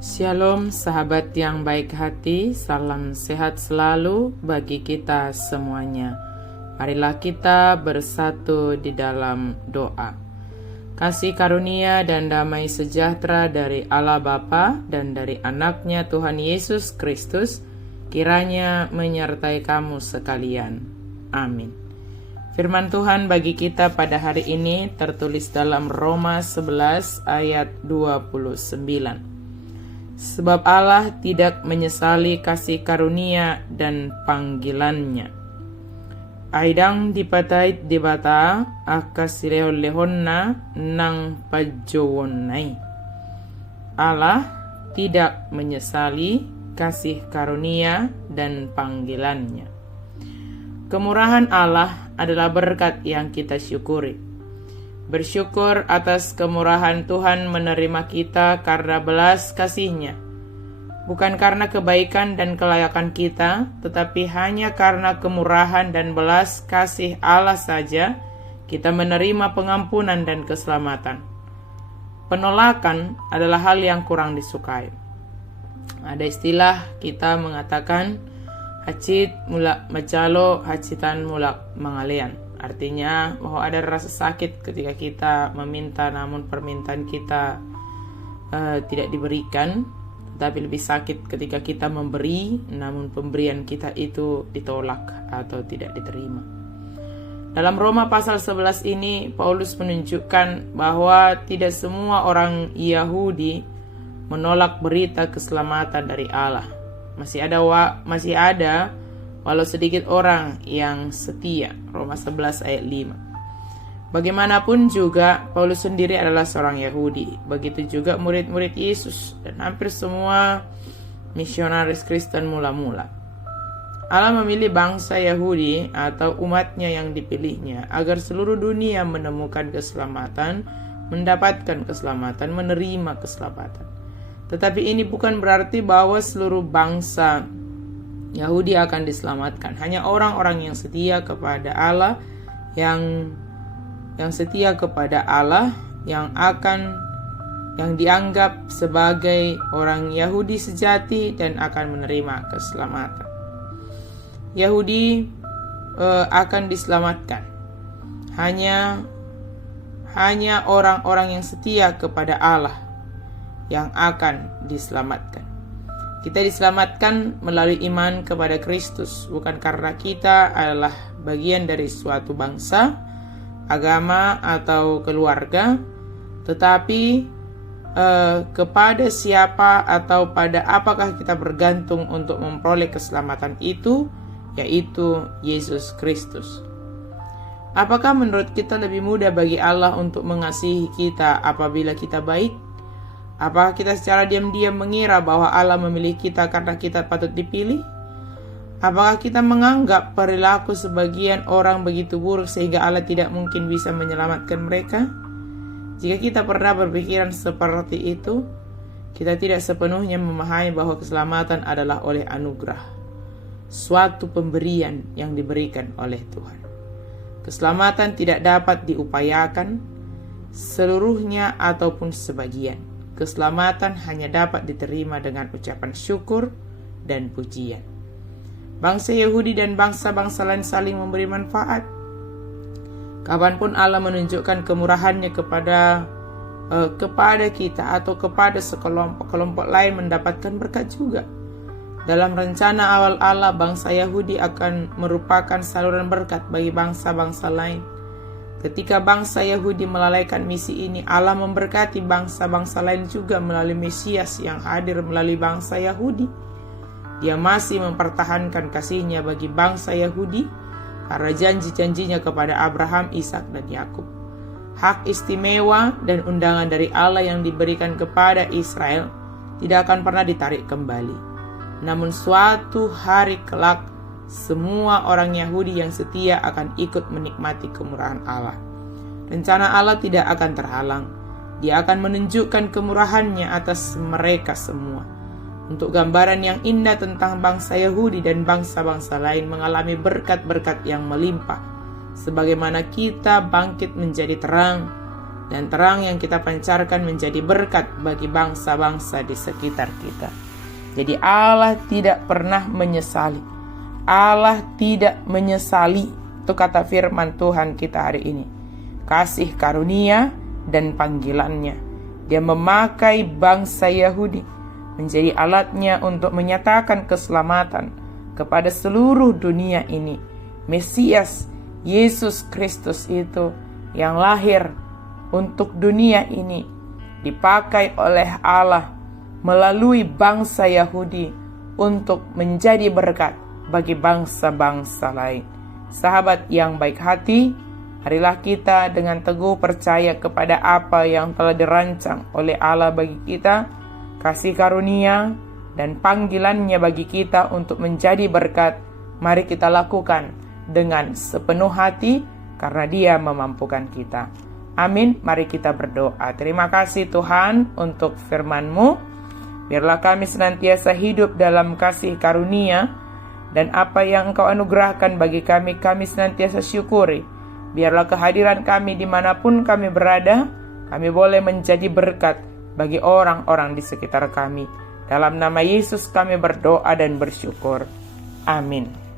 Shalom sahabat yang baik hati, salam sehat selalu bagi kita semuanya. Marilah kita bersatu di dalam doa. Kasih karunia dan damai sejahtera dari Allah Bapa dan dari anaknya Tuhan Yesus Kristus kiranya menyertai kamu sekalian. Amin. Firman Tuhan bagi kita pada hari ini tertulis dalam Roma 11 ayat 29. Sebab Allah tidak menyesali kasih karunia dan panggilannya. Aidang dipatait dibata akasilehon-lehonna nang pajowonai. Allah tidak menyesali kasih karunia dan panggilannya. Kemurahan Allah adalah berkat yang kita syukuri. Bersyukur atas kemurahan Tuhan menerima kita karena belas kasih-Nya. Bukan karena kebaikan dan kelayakan kita, tetapi hanya karena kemurahan dan belas kasih Allah saja, kita menerima pengampunan dan keselamatan. Penolakan adalah hal yang kurang disukai. Ada istilah kita mengatakan, hacit mulak macalo, hacitan mulak mangalean. Artinya bahwa ada rasa sakit ketika kita meminta namun permintaan kita tidak diberikan, tetapi lebih sakit ketika kita memberi namun pemberian kita itu ditolak atau tidak diterima. Dalam Roma pasal 11 ini Paulus menunjukkan bahwa tidak semua orang Yahudi menolak berita keselamatan dari Allah. Masih ada walau sedikit orang yang setia. Roma 11 ayat 5. Bagaimanapun juga Paulus sendiri adalah seorang Yahudi. Begitu juga murid-murid Yesus dan hampir semua misionaris Kristen mula-mula. Allah memilih bangsa Yahudi atau umatnya yang dipilihnya agar seluruh dunia menemukan keselamatan, mendapatkan keselamatan, menerima keselamatan. Tetapi ini bukan berarti bahwa seluruh bangsa Yahudi akan diselamatkan. Hanya orang-orang yang setia kepada Allah, yang setia kepada Allah, yang dianggap sebagai orang Yahudi sejati dan akan menerima keselamatan. Yahudi akan diselamatkan. Hanya orang-orang yang setia kepada Allah yang akan diselamatkan. Kita diselamatkan melalui iman kepada Kristus, bukan karena kita adalah bagian dari suatu bangsa, agama, atau keluarga, tetapi kepada siapa atau pada apakah kita bergantung untuk memperoleh keselamatan itu, yaitu Yesus Kristus. Apakah menurut kita lebih mudah bagi Allah untuk mengasihi kita apabila kita baik? Apakah kita secara diam-diam mengira bahwa Allah memilih kita karena kita patut dipilih? Apakah kita menganggap perilaku sebagian orang begitu buruk sehingga Allah tidak mungkin bisa menyelamatkan mereka? Jika kita pernah berpikiran seperti itu, kita tidak sepenuhnya memahami bahwa keselamatan adalah oleh anugerah, suatu pemberian yang diberikan oleh Tuhan. Keselamatan tidak dapat diupayakan seluruhnya ataupun sebagian. Keselamatan hanya dapat diterima dengan ucapan syukur dan pujian. Bangsa Yahudi dan bangsa-bangsa lain saling memberi manfaat. Kapanpun Allah menunjukkan kemurahannya kepada kita atau kepada sekelompok lain mendapatkan berkat juga. Dalam rencana awal Allah, bangsa Yahudi akan merupakan saluran berkat bagi bangsa-bangsa lain. Ketika bangsa Yahudi melalaikan misi ini, Allah memberkati bangsa-bangsa lain juga melalui Mesias yang hadir melalui bangsa Yahudi. Dia masih mempertahankan kasih-Nya bagi bangsa Yahudi karena janji-janjinya kepada Abraham, Ishak, dan Yakub. Hak istimewa dan undangan dari Allah yang diberikan kepada Israel tidak akan pernah ditarik kembali. Namun suatu hari kelak, semua orang Yahudi yang setia akan ikut menikmati kemurahan Allah. Rencana Allah tidak akan terhalang. Dia akan menunjukkan kemurahan-Nya atas mereka semua. Untuk gambaran yang indah tentang bangsa Yahudi dan bangsa-bangsa lain mengalami berkat-berkat yang melimpah, sebagaimana kita bangkit menjadi terang dan terang yang kita pancarkan menjadi berkat bagi bangsa-bangsa di sekitar kita. Jadi Allah tidak pernah menyesali. Allah tidak menyesali. Itu kata firman Tuhan kita hari ini. Kasih karunia dan panggilannya. Dia memakai bangsa Yahudi menjadi alatnya untuk menyatakan keselamatan kepada seluruh dunia ini. Mesias, Yesus Kristus itu yang lahir untuk dunia ini dipakai oleh Allah melalui bangsa Yahudi untuk menjadi berkat bagi bangsa-bangsa lain. Sahabat yang baik hati, marilah kita dengan teguh percaya kepada apa yang telah dirancang oleh Allah bagi kita, kasih karunia dan panggilannya bagi kita untuk menjadi berkat. Mari kita lakukan dengan sepenuh hati karena Dia memampukan kita. Amin. Mari kita berdoa. Terima kasih Tuhan untuk firman-Mu. Biarlah kami senantiasa hidup dalam kasih karunia, dan apa yang Engkau anugerahkan bagi kami senantiasa syukuri. Biarlah kehadiran kami dimanapun kami berada, kami boleh menjadi berkat bagi orang-orang di sekitar kami. Dalam nama Yesus kami berdoa dan bersyukur. Amin.